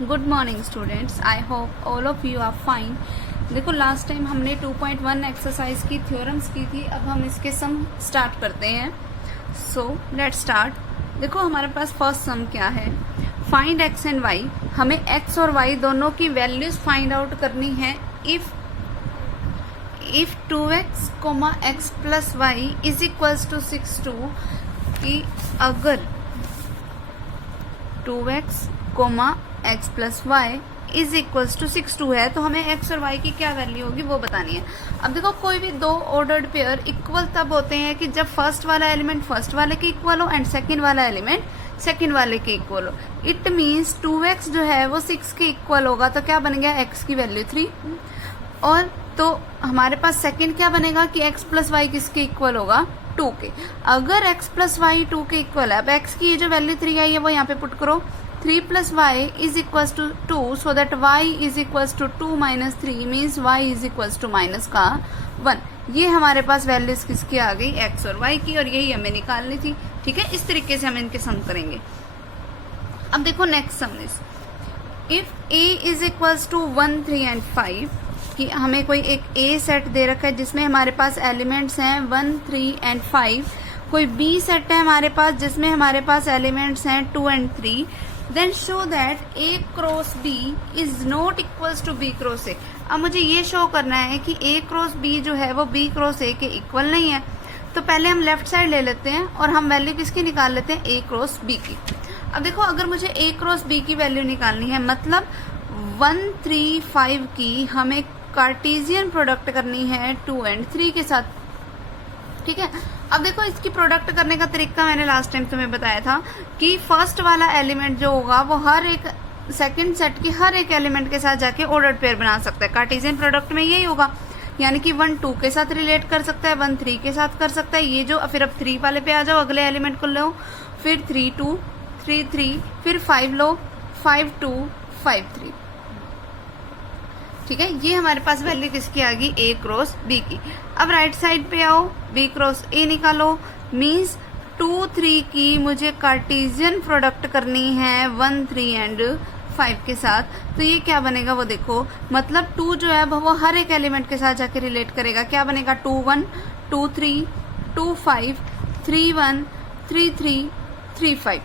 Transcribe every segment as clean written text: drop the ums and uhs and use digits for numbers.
Good morning students, I hope all of you are fine. देखो last time हमने 2.1 exercise की theorems की थी, अब हम इसके सम स्टार्ट करते हैं। So let's start. देखो हमारे पास फर्स्ट सम क्या है, फाइंड एक्स एंड वाई। हमें एक्स और वाई दोनों की वैल्यूज फाइंड आउट करनी है। If 2x, x plus y is equals to 62, कि अगर 2x, x plus y is equals to 62 है तो हमें x और y की क्या वैल्यू होगी वो बतानी है। अब देखो कोई भी दो ऑर्डर्ड पेयर इक्वल तब होते हैं कि जब फर्स्ट वाला एलिमेंट फर्स्ट वाले के इक्वल हो एंड सेकंड वाला एलिमेंट सेकंड वाले के इक्वल हो। इट मीन्स 2x जो है वो 6 के इक्वल होगा, तो क्या बनेगा, x की वैल्यू 3। और तो हमारे पास सेकंड क्या बनेगा कि x प्लस वाई किसके इक्वल होगा, 2 के। अगर x प्लस वाई 2 के इक्वल है, अब x की ये जो वैल्यू 3 आई है वो यहाँ पे पुट करो। 3 plus y is equals to 2, so that y is equals to 2 minus 3 means y is equals to minus का 1। ये हमारे पास वैल्यूज किसकी आ गई, x और y की, और यही हमें निकालनी थी। ठीक है, इस तरीके से हम इनके सम करेंगे। अब देखो next sum is if a is equals to 1, 3 and 5, कि हमें कोई एक A सेट दे रखा है जिसमें हमारे पास एलिमेंट्स हैं 1, 3 एंड 5। कोई B सेट है हमारे पास जिसमें हमारे पास एलिमेंट्स हैं 2 and 3। Then show that A cross B is not equals to B cross A। अब मुझे ये शो करना है कि A क्रॉस B जो है वो B क्रॉस A के इक्वल नहीं है। तो पहले हम लेफ्ट साइड ले लेते हैं और हम वैल्यू किसकी निकाल लेते हैं, A क्रॉस B की। अब देखो अगर मुझे A क्रॉस B की वैल्यू निकालनी है, मतलब 1, 3, 5 की हमें कार्टेशियन प्रोडक्ट करनी है 2 एंड 3 के साथ। ठीक है, अब देखो इसकी प्रोडक्ट करने का तरीका मैंने लास्ट टाइम तुम्हें बताया था कि फर्स्ट वाला एलिमेंट जो होगा वो हर एक सेकंड सेट की हर एक एलिमेंट के साथ जाके ऑर्डर्ड पेयर बना सकता है। कार्टेशियन प्रोडक्ट में यही होगा, यानी कि 1, 2 के साथ रिलेट कर सकता है, 1, 3 के साथ कर सकता है। ये जो फिर अब 3 वाले पे आ जाओ, अगले एलिमेंट को लो, फिर 3, 2, 3, 3, फिर 5 लो, 5, 2, 5, 3। ठीक है, ये हमारे पास वैल्यू किसकी आ गई, A क्रॉस B की। अब राइट साइड पे आओ, B क्रॉस A निकालो, मीन्स 2, 3 की मुझे कार्टेशियन प्रोडक्ट करनी है 1, 3 एंड 5 के साथ। तो ये क्या बनेगा वो देखो, मतलब 2 जो है वो हर एक एलिमेंट के साथ जाके रिलेट करेगा। क्या बनेगा, 2, 1, 2, 3, 2, 5, 3, 1, 3, 3, 3, 5।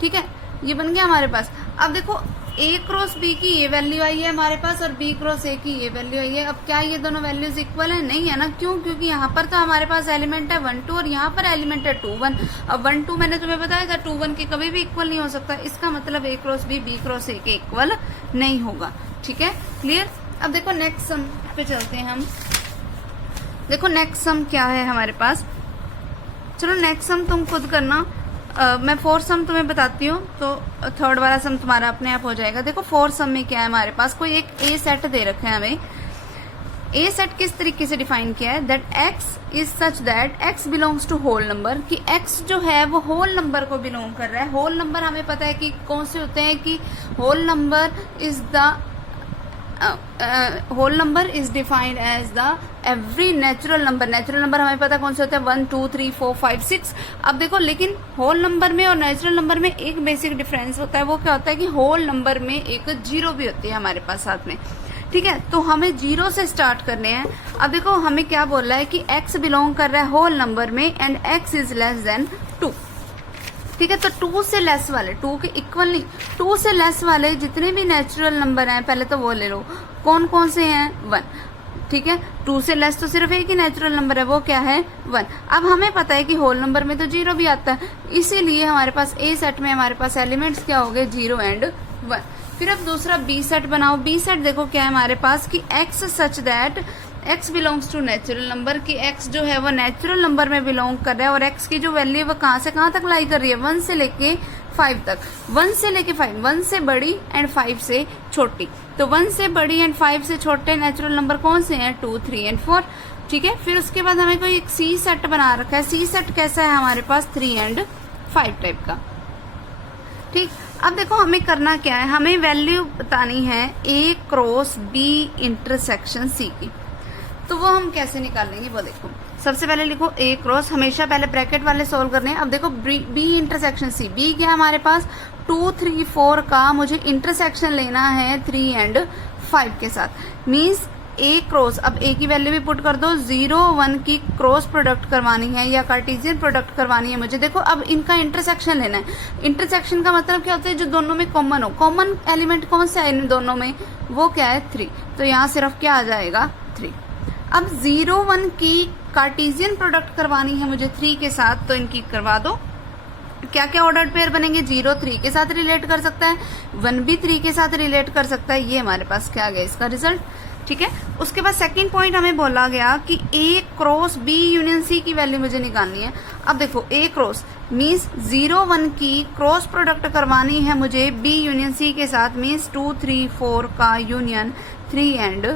ठीक है, ये बन गया हमारे पास। अब देखो A क्रॉस B की ये वैल्यू आई है हमारे पास और B क्रॉस A की ये वैल्यू आई है। अब क्या ये दोनों वैल्यूज इक्वल है, नहीं है ना। क्यों, क्योंकि यहाँ पर तो हमारे पास एलिमेंट है 1, 2 और यहाँ पर एलिमेंट है 2, 1। अब 1, 2 मैंने तुम्हें बताया था 2, 1 के कभी भी इक्वल नहीं हो सकता। इसका मतलब A cross B cross A के इक्वल नहीं होगा। ठीक है, क्लियर। अब देखो नेक्स्ट सम पे चलते हैं हम। देखो नेक्स्ट सम क्या है हमारे पास, चलो नेक्स्ट सम तुम खुद करना। मैं फोर्थ सम तुम्हें बताती हूँ, तो थर्ड वाला सम तुम्हारा अपने आप हो जाएगा। देखो फोर्थ सम में क्या है, हमारे पास कोई एक A सेट दे रखा है हमें। A सेट किस तरीके से डिफाइन किया है, that x is such that x belongs to whole number, कि x जो है वो होल नंबर को बिलोंग कर रहा है। होल नंबर हमें पता है कि कौन से होते हैं, कि whole number is the whole number is defined as the every natural number. Natural number हमें पता कौन से होते हैं, 1, 2, 3, 4, 5, 6। अब देखो लेकिन होल नंबर में और नेचुरल नंबर में एक बेसिक डिफरेंस होता है, वो क्या होता है कि होल नंबर में एक जीरो भी होती है हमारे पास साथ में। ठीक है, तो हमें 0 से स्टार्ट करने हैं। अब देखो हमें क्या बोल रहा है कि x बिलोंग कर रहा है होल नंबर में and x is less than 2। ठीक है, तो 2 से लेस वाले, 2 के इक्वल नहीं, 2 से लेस वाले जितने भी नेचुरल नंबर हैं पहले तो वो ले लो। कौन कौन से हैं, 1। ठीक है, 2 से लेस तो सिर्फ एक ही नेचुरल नंबर है, वो क्या है, 1। अब हमें पता है कि होल नंबर में तो 0 भी आता है, इसीलिए हमारे पास A सेट में हमारे पास एलिमेंट्स क्या हो गए, 0 एंड 1। फिर अब दूसरा B सेट बनाओ। B सेट देखो क्या है हमारे पास, कि x such that x belongs to natural number, की x जो है वो नेचुरल नंबर में बिलोंग कर रहा है और x की जो वैल्यू है वो कहाँ से कहाँ तक लाई कर रही है, 1 से लेके 5 तक। 1 से लेके 5, 1 से बड़ी एंड 5 से छोटी। तो 1 से बड़ी एंड 5 से छोटे नेचुरल नंबर कौन से हैं, 2, 3 एंड 4। ठीक है, फिर उसके बाद हमें कोई एक C सेट बना रखा है। C सेट कैसा है हमारे पास, 3 एंड 5 टाइप का। ठीक, अब देखो हमें करना क्या है, हमें वैल्यू बतानी है A cross B intersection C की। तो वो हम कैसे निकालेंगे वो देखो। सबसे पहले लिखो ए क्रॉस, हमेशा पहले ब्रैकेट वाले सोल्व करने हैं। अब देखो बी इंटरसेक्शन सी, बी क्या है हमारे पास 2 3 4 का मुझे इंटरसेक्शन लेना है 3 एंड 5 के साथ, मीन्स ए क्रॉस। अब ए की वैल्यू भी पुट कर दो, 0 1 की क्रॉस प्रोडक्ट करवानी है या कार्टेशियन प्रोडक्ट करवानी है मुझे। देखो अब इनका इंटरसेक्शन लेना है। इंटरसेक्शन का मतलब क्या होता है, जो दोनों में कॉमन हो। कॉमन एलिमेंट कौन सा है इन दोनों में, वो क्या है 3, तो यहाँ सिर्फ क्या आ जाएगा 3। अब 0 1 की कार्टेशियन प्रोडक्ट करवानी है मुझे 3 के साथ, तो इनकी करवा दो। क्या क्या ऑर्डर्ड पेयर बनेंगे, 0 3 के साथ रिलेट कर सकता है, 1 भी 3 के साथ रिलेट कर सकता है। ये हमारे पास क्या आ गया इसका रिजल्ट, ठीक है। उसके बाद सेकंड पॉइंट हमें बोला गया कि ए क्रॉस बी यूनियन सी की वैल्यू मुझे निकालनी है। अब देखो ए क्रॉस मीन्स 0 1 की क्रॉस प्रोडक्ट करवानी है मुझे बी यूनियन सी के साथ, मीन्स 2 3 4 का यूनियन 3 एंड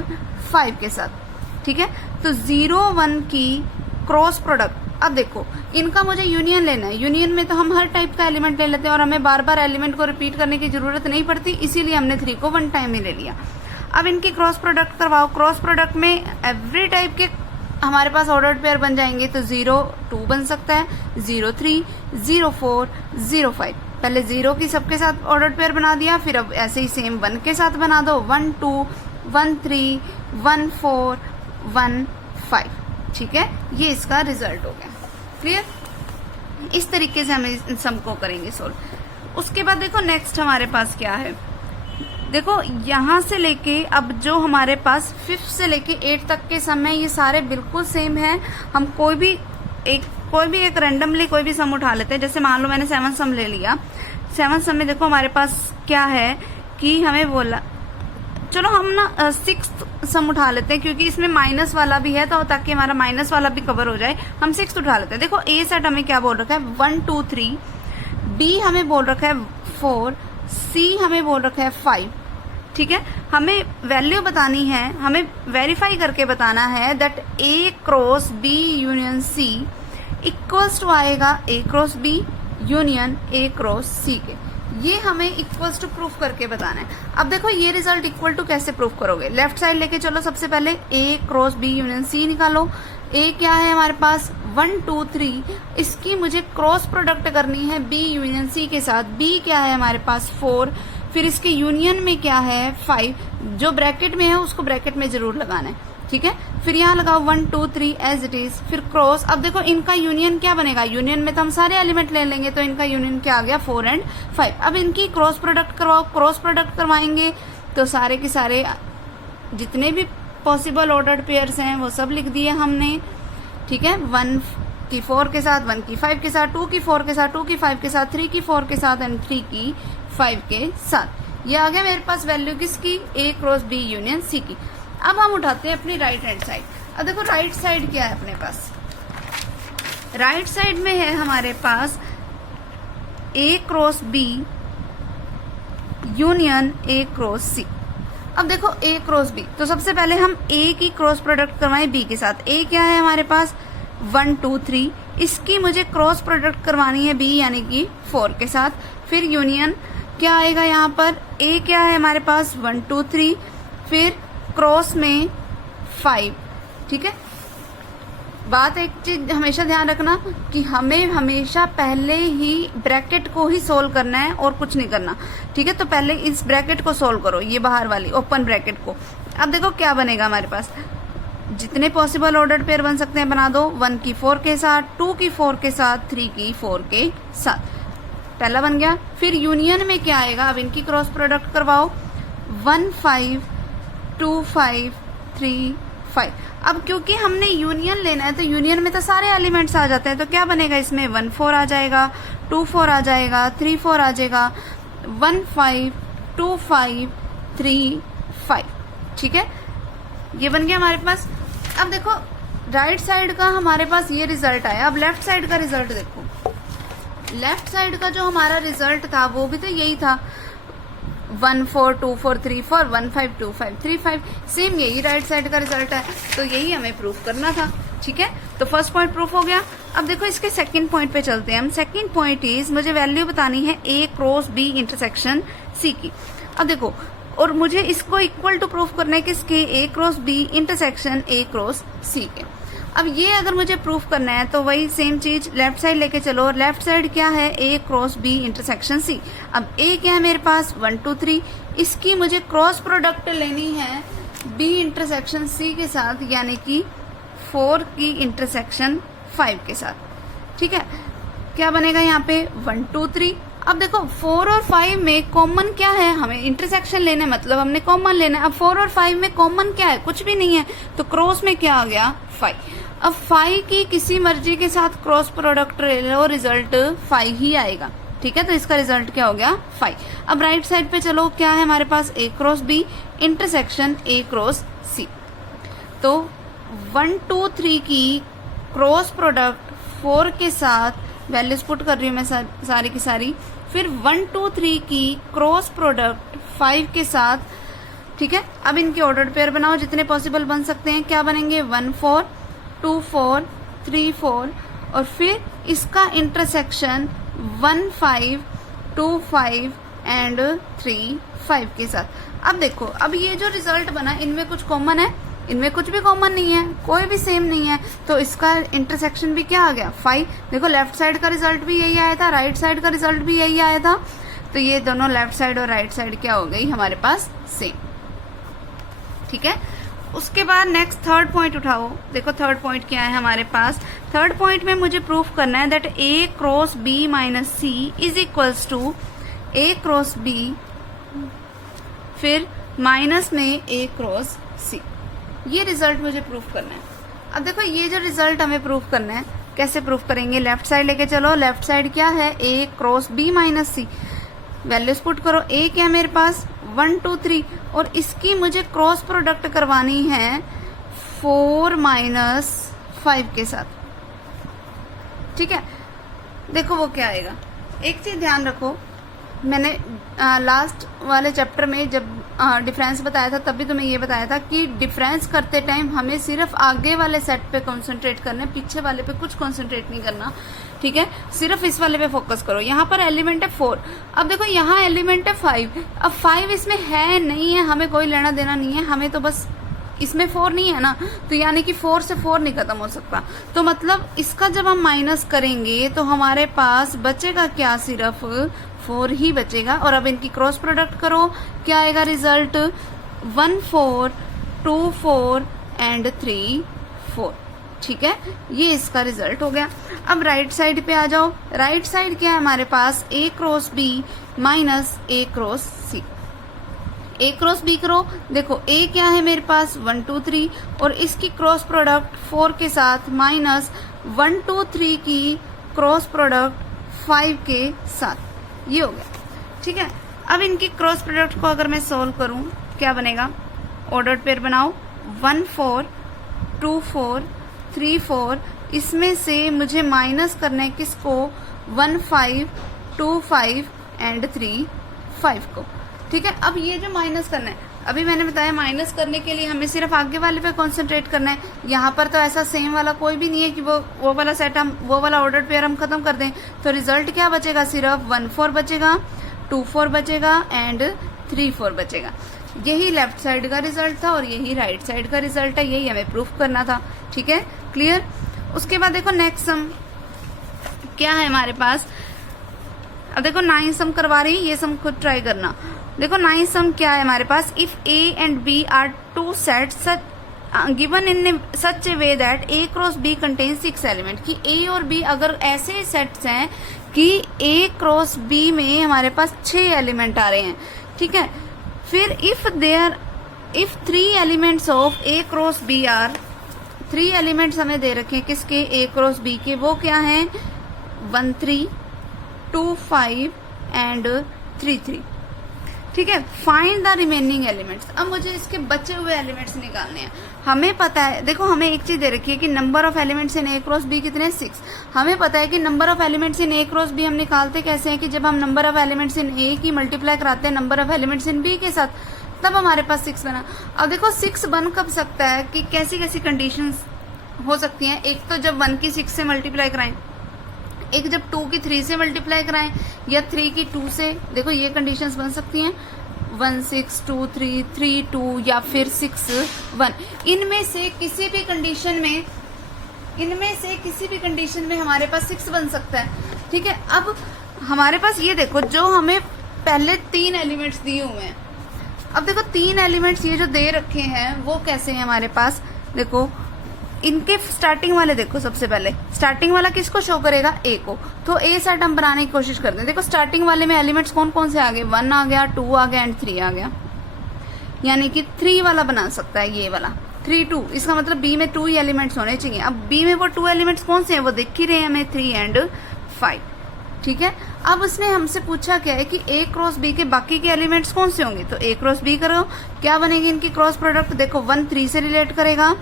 5 के साथ, ठीक है। तो 0 1 की क्रॉस प्रोडक्ट, अब देखो इनका मुझे यूनियन लेना है। यूनियन में तो हम हर टाइप का एलिमेंट ले लेते हैं और हमें बार बार एलिमेंट को रिपीट करने की जरूरत नहीं पड़ती, इसीलिए हमने 3 को 1 टाइम ही ले लिया। अब इनकी क्रॉस प्रोडक्ट करवाओ। क्रॉस प्रोडक्ट में एवरी टाइप के हमारे पास ऑर्डर्ड पेयर बन जाएंगे, तो 0 2 बन सकता है, 0 3 0 4 0 5। पहले 0 की सबके साथ ऑर्डर्ड पेयर बना दिया, फिर अब ऐसे ही सेम 1 के साथ बना दो, 1 2 1 3 1 4 1 5, ठीक है। ये इसका रिजल्ट हो गया, क्लियर। इस तरीके से हम इन सम को करेंगे सोल्व। उसके बाद देखो नेक्स्ट हमारे पास क्या है, देखो यहां से लेके अब जो हमारे पास 5th से लेके 8th तक के सम है, ये सारे बिल्कुल सेम है। हम कोई भी एक रैंडमली कोई भी सम उठा लेते हैं। जैसे मान लो मैंने 7 सम ले लिया। 7 सम में देखो हमारे पास क्या है कि हमें बोला, चलो हम ना 6th सम उठा लेते हैं, क्योंकि इसमें माइनस वाला भी है, तो ताकि हमारा माइनस वाला भी कवर हो जाए, हम 6th उठा लेते हैं। देखो ए सेट हमें क्या बोल रखा है 1 2 3, बी हमें बोल रखा है 4, सी हमें बोल रखा है 5, ठीक है। हमें वैल्यू बतानी है, हमें वेरीफाई करके बताना है that A cross B union C equals to आएगा A cross B union A cross C के। ये हमें इक्वल्स टू प्रूफ करके बताना है। अब देखो ये रिजल्ट इक्वल टू कैसे प्रूफ करोगे, लेफ्ट साइड लेके चलो। सबसे पहले ए क्रॉस बी यूनियन सी निकालो। ए क्या है हमारे पास 1 2 3, इसकी मुझे क्रॉस प्रोडक्ट करनी है बी यूनियन सी के साथ। बी क्या है हमारे पास 4, फिर इसके यूनियन में क्या है 5, जो ब्रैकेट में है उसको ब्रैकेट में जरूर लगाना है, ठीक है। फिर यहाँ लगाओ 1 2 3 एज इट इज, फिर क्रॉस। अब देखो इनका यूनियन क्या बनेगा, यूनियन में तो हम सारे एलिमेंट ले लेंगे, तो इनका यूनियन क्या आ गया 4 एंड 5। अब इनकी क्रॉस प्रोडक्ट करवाओ। क्रॉस प्रोडक्ट करवाएंगे तो सारे के सारे जितने भी पॉसिबल ऑर्डर्ड पेयर्स हैं वो सब लिख दिए हमने, ठीक है। 1 की 4 के साथ, 1 की 5 के साथ, 2 की 4 के साथ, 2 की 5 के साथ, 3 की 4 के साथ एंड 3 की 5 के साथ। ये आ गया मेरे पास वैल्यू किसकी, ए क्रॉस बी यूनियन सी की। अब हम उठाते हैं अपनी राइट हैंड साइड। अब देखो राइट साइड क्या है अपने पास, राइट साइड में है हमारे पास A cross B union A cross C. अब देखो ए क्रॉस बी, तो सबसे पहले हम ए की क्रॉस प्रोडक्ट करवाएं बी के साथ। ए क्या है हमारे पास 1 2 3, इसकी मुझे क्रॉस प्रोडक्ट करवानी है बी यानी कि 4 के साथ। फिर यूनियन क्या आएगा यहाँ पर, ए क्या है हमारे पास 1 2 3, फिर क्रॉस में 5, ठीक है। बात एक चीज हमेशा ध्यान रखना कि हमें हमेशा पहले ही ब्रैकेट को ही सोल्व करना है और कुछ नहीं करना, ठीक है। तो पहले इस ब्रैकेट को सोल्व करो, ये बाहर वाली ओपन ब्रैकेट को। अब देखो क्या बनेगा हमारे पास, जितने पॉसिबल ऑर्डर्ड पेयर बन सकते हैं बना दो। 1 की 4 के साथ, 2 की 4 के साथ, 3 की 4 के साथ, पहला बन गया। फिर यूनियन में क्या आएगा, अब इनकी क्रॉस प्रोडक्ट करवाओ। 1 5 2 5 3 5। अब क्योंकि हमने यूनियन लेना है तो यूनियन में तो सारे एलिमेंट्स आ जाते हैं, तो क्या बनेगा इसमें 1 4 आ जाएगा, 2 4 आ जाएगा, 3 4 आ जाएगा, 1 5 2 5 3 5, ठीक है। ये बन गया हमारे पास। अब देखो राइट साइड का हमारे पास ये रिजल्ट आया। अब लेफ्ट साइड का रिजल्ट देखो, लेफ्ट साइड का जो हमारा रिजल्ट था वो भी तो यही था, 1 4 2 4 3 4 1 5 2 5 3 5, सेम यही राइट साइड का रिजल्ट है, तो यही हमें प्रूफ करना था, ठीक है। तो फर्स्ट पॉइंट प्रूफ हो गया। अब देखो इसके सेकंड पॉइंट पे चलते हैं हम। सेकंड पॉइंट इज मुझे वैल्यू बतानी है ए क्रॉस बी इंटरसेक्शन सी की। अब देखो, और मुझे इसको इक्वल टू प्रूफ करना है किसके, A cross B intersection A cross C के। अब ये अगर मुझे प्रूफ करना है तो वही सेम चीज लेफ्ट साइड लेके चलो। लेफ्ट साइड क्या है, A cross B intersection C। अब A क्या है मेरे पास 1 2 3, इसकी मुझे क्रॉस प्रोडक्ट लेनी है B इंटरसेक्शन C के साथ, यानी कि 4 की इंटरसेक्शन 5 के साथ। ठीक है, क्या बनेगा यहाँ पे 1 2 3। अब देखो 4 और 5 में कॉमन क्या है, हमें इंटरसेक्शन लेना है, मतलब हमने कॉमन लेना है। अब 4 और 5 में कॉमन क्या है, कुछ भी नहीं है, तो क्रॉस में क्या आ गया 5। अब 5 की किसी मर्जी के साथ क्रॉस प्रोडक्ट ले लो, रिजल्ट 5 ही आएगा। ठीक है, तो इसका रिजल्ट क्या हो गया 5। अब राइट साइड पे चलो, क्या है हमारे पास A cross B intersection A cross C। तो 1 2 3 की क्रॉस प्रोडक्ट 4 के साथ वैल्यूज पुट कर रही हूँ मैं सारी की सारी, फिर 1 2 3 की क्रॉस प्रोडक्ट 5 के साथ। ठीक है, अब इनके ऑर्डर्ड पेयर बनाओ जितने पॉसिबल बन सकते हैं। क्या बनेंगे 1 4 2 4 3 4, और फिर इसका इंटरसेक्शन 1 5 2 5 एंड 3 5 के साथ। अब देखो, अब ये जो रिजल्ट बना इनमें कुछ कॉमन है, इनमें कुछ भी कॉमन नहीं है, कोई भी सेम नहीं है, तो इसका इंटरसेक्शन भी क्या आ गया 5। देखो लेफ्ट साइड का रिजल्ट भी यही आया था, राइट साइड का रिजल्ट भी यही आया था, तो ये दोनों लेफ्ट साइड और राइट साइड क्या हो गई हमारे पास सेम। ठीक है, उसके बाद नेक्स्ट थर्ड पॉइंट उठाओ। देखो थर्ड पॉइंट क्या है हमारे पास। थर्ड पॉइंट में मुझे प्रूफ करना है that A cross B minus C is equals to A cross B फिर माइनस में A क्रॉस C। ये रिजल्ट मुझे प्रूफ करना है। अब देखो ये जो रिजल्ट हमें प्रूफ करना है, कैसे प्रूफ करेंगे, लेफ्ट साइड लेके चलो। लेफ्ट साइड क्या है A cross B minus C, values put करो। A क्या है मेरे पास 1 2 3, और इसकी मुझे क्रॉस प्रोडक्ट करवानी है 4 माइनस 5 के साथ। ठीक है, देखो वो क्या आएगा। एक चीज ध्यान रखो, मैंने लास्ट वाले चैप्टर में जब डिफरेंस बताया था तब भी तुम्हें ये बताया था कि डिफरेंस करते टाइम हमें सिर्फ आगे वाले सेट पे कंसंट्रेट करना है, पीछे वाले पे कुछ कंसंट्रेट नहीं करना। ठीक है, सिर्फ इस वाले पे फोकस करो। यहाँ पर एलिमेंट है 4, अब देखो यहाँ एलिमेंट है 5। अब 5 इसमें है नहीं है, हमें कोई लेना देना नहीं है, हमें तो बस इसमें 4 नहीं है ना, तो यानी कि 4 से 4 नहीं खत्म हो सकता। तो मतलब इसका जब हम माइनस करेंगे तो हमारे पास बचेगा क्या, सिर्फ 4 ही बचेगा। और अब इनकी क्रॉस प्रोडक्ट करो, क्या आएगा रिजल्ट 1 4 2 4 एंड 3 4। ठीक है, ये इसका रिजल्ट हो गया। अब राइट साइड पे आ जाओ। राइट साइड क्या है हमारे पास A cross B minus A cross C। A cross B करो, देखो A क्या है मेरे पास 1 2 3, और इसकी क्रॉस प्रोडक्ट 4 के साथ माइनस 1 2 3 की क्रॉस प्रोडक्ट 5 के साथ। ये हो गया। ठीक है, अब इनकी क्रॉस प्रोडक्ट को अगर मैं सोल्व करूं क्या बनेगा, ऑर्डर्ड पेयर बनाओ 1 4 2 4 3 4, इसमें से मुझे माइनस करना है किसको 1 5 2 5 एंड 3 5 को। ठीक है, अब ये जो माइनस करना है, अभी मैंने बताया माइनस करने के लिए हमें सिर्फ आगे वाले पे कंसंट्रेट करना है। यहाँ पर तो ऐसा सेम वाला कोई भी नहीं है कि वो वाला सेट हम, वो वाला ऑर्डर्ड पेयर हम खत्म कर दें। तो रिजल्ट क्या बचेगा, सिर्फ 1 4 बचेगा, 2 4 बचेगा एंड 3 4 बचेगा। यही लेफ्ट साइड का रिजल्ट था और यही राइट साइड का रिजल्ट है, यही हमें प्रूफ करना था। ठीक है, क्लियर। उसके बाद देखो नेक्स्ट सम क्या है हमारे पास। अब देखो 9 सम करवा रही, ये सम खुद ट्राई करना। देखो 9 सम क्या है हमारे पास, if A and B are 2 sets given in such a way that A cross B contains 6 element, कि A और B अगर ऐसे सेट्स हैं कि A क्रॉस B में हमारे पास 6 एलिमेंट आ रहे हैं। ठीक है, फिर if 3 elements of A cross B are, 3 elements हमें दे रखे हैं किसके, A क्रॉस B के, वो क्या हैं 1 3 2 5 एंड 3 3। ठीक है, फाइंड द रिमेनिंग एलिमेंट्स। अब मुझे इसके बचे हुए एलिमेंट्स निकालने हैं। हमें पता है, देखो हमें एक चीज दे रखी है कि number of elements in A cross B कितने 6। हमें पता है कि number of elements in A cross B हम निकालते कैसे हैं कि जब हम number of elements in A की मल्टीप्लाई कराते हैं number of elements in B के साथ, तब हमारे पास 6 बना। अब देखो 6 बन कब सकता है कि कैसी कैसी कंडीशंस हो सकती हैं। एक तो जब 1 की 6 से मल्टीप्लाई कराएं, एक जब 2 की 3 से मल्टीप्लाई कराएं, या 3 की 2 से। देखो ये कंडीशंस बन सकती हैं 1 6 2 3 3 2 या फिर 6 1। इनमें से किसी भी कंडीशन में इनमें से किसी भी कंडीशन में हमारे पास 6 बन सकता है। ठीक है, अब हमारे पास ये देखो, जो हमें पहले 3 एलिमेंट्स दिए हुए हैं, अब देखो 3 एलिमेंट्स ये जो दे रखे हैं वो कैसे हैं हमारे पास, देखो इनके स्टार्टिंग वाले देखो, सबसे पहले स्टार्टिंग वाला किसको शो करेगा, ए को, तो ए सेट हम बनाने की कोशिश करते हैं। देखो स्टार्टिंग वाले में एलिमेंट्स कौन कौन से आ गए, 1 आ गया, 2 आ गया एंड 3 आ गया, यानी कि 3 वाला बना सकता है ये वाला 3 2, इसका मतलब बी में 2 ही एलिमेंट्स होने चाहिए। अब बी में वो 2 एलिमेंट्स कौन से हैं वो देख ही रहे हैं हमें, 3 एंड 5। ठीक है, अब उसने हमसे पूछा क्या है कि ए क्रॉस बी के बाकी के एलिमेंट्स कौन से होंगे, तो ए क्रॉस बी करो, क्या बनेगी इनकी क्रॉस प्रोडक्ट, देखो 1 3 से रिलेट करेगा,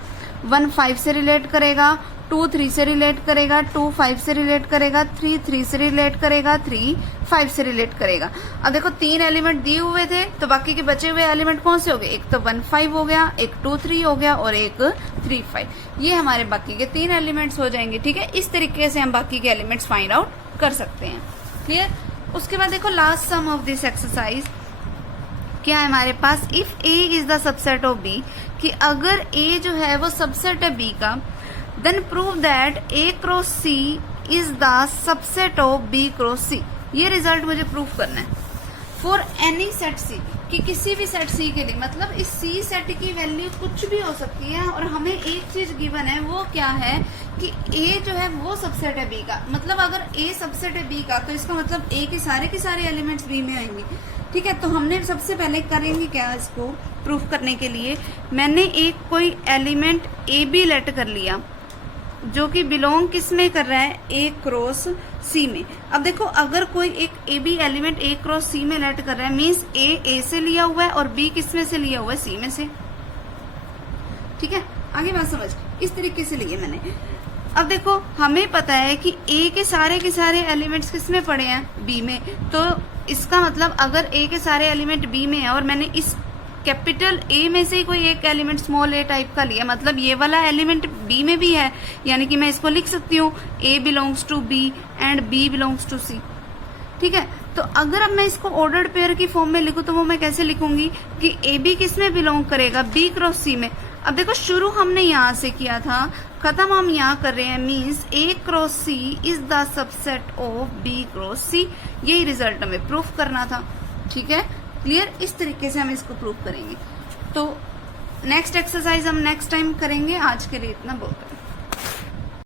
1 5 से रिलेट करेगा, 2 3 से रिलेट करेगा, 2 5 से रिलेट करेगा, 3 3 से रिलेट करेगा, 3 5 से रिलेट करेगा। अब देखो 3 एलिमेंट दिए हुए थे तो बाकी के बचे हुए एलिमेंट कौन से हो गए, एक तो 1 5 हो गया, एक 2 3 हो गया और एक 3 5, ये हमारे बाकी के 3 एलिमेंट्स हो जाएंगे। ठीक है, इस तरीके से हम बाकी के एलिमेंट्स फाइंड आउट कर सकते हैं। क्लियर। उसके बाद देखो last sum of this exercise क्या है हमारे पास, if A is the subset of B, कि अगर ए जो है वो सबसेट है बी का, then prove that A cross C is the subset of B cross C. ये रिजल्ट मुझे प्रूफ करना है फॉर एनी सेट सी, कि किसी भी सेट सी के लिए, मतलब इस सी सेट की वैल्यू कुछ भी हो सकती है और हमें एक चीज गिवन है, वो क्या है कि ए जो है वो सबसेट है बी का। मतलब अगर ए सबसेट है बी का तो इसका मतलब ए के सारे एलिमेंट्स बी में आएंगे। ठीक है, तो हमने सबसे पहले करेंगे क्या, इसको प्रूफ करने के लिए मैंने एक कोई एलिमेंट ए बी लेट कर लिया जो कि बिलोंग किस में कर रहा है, ए क्रॉस सी में। अब देखो अगर कोई एक A B element A cross C में लेट कर रहा है, मीन्स ए से लिया हुआ है और बी किस में से लिया हुआ है, सी में से। ठीक है, आगे बात समझ, इस तरीके से लिए मैंने। अब देखो हमें पता है कि ए के सारे एलिमेंट्स किस में पड़े हैं, बी में, तो इसका मतलब अगर ए के सारे एलिमेंट बी में है और मैंने इस कैपिटल ए में से ही कोई एक एलिमेंट स्मॉल ए टाइप का लिया, मतलब ये वाला एलिमेंट बी में भी है, यानी कि मैं इसको लिख सकती हूँ A belongs to B and B belongs to C. ठीक है, तो अगर अब मैं इसको ऑर्डर्ड पेयर की फॉर्म में लिखूं तो वो मैं कैसे लिखूंगी कि ए बी किस में बिलोंग करेगा, बी क्रॉस सी में। अब देखो शुरू हमने यहाँ से किया था, खत्म हम यहाँ कर रहे हैं, means A cross C is the subset of B cross C. यही रिजल्ट हमें प्रूफ करना था। ठीक है, क्लियर। इस तरीके से हम इसको प्रूफ करेंगे। तो नेक्स्ट एक्सरसाइज हम नेक्स्ट टाइम करेंगे, आज के लिए इतना बहुत है।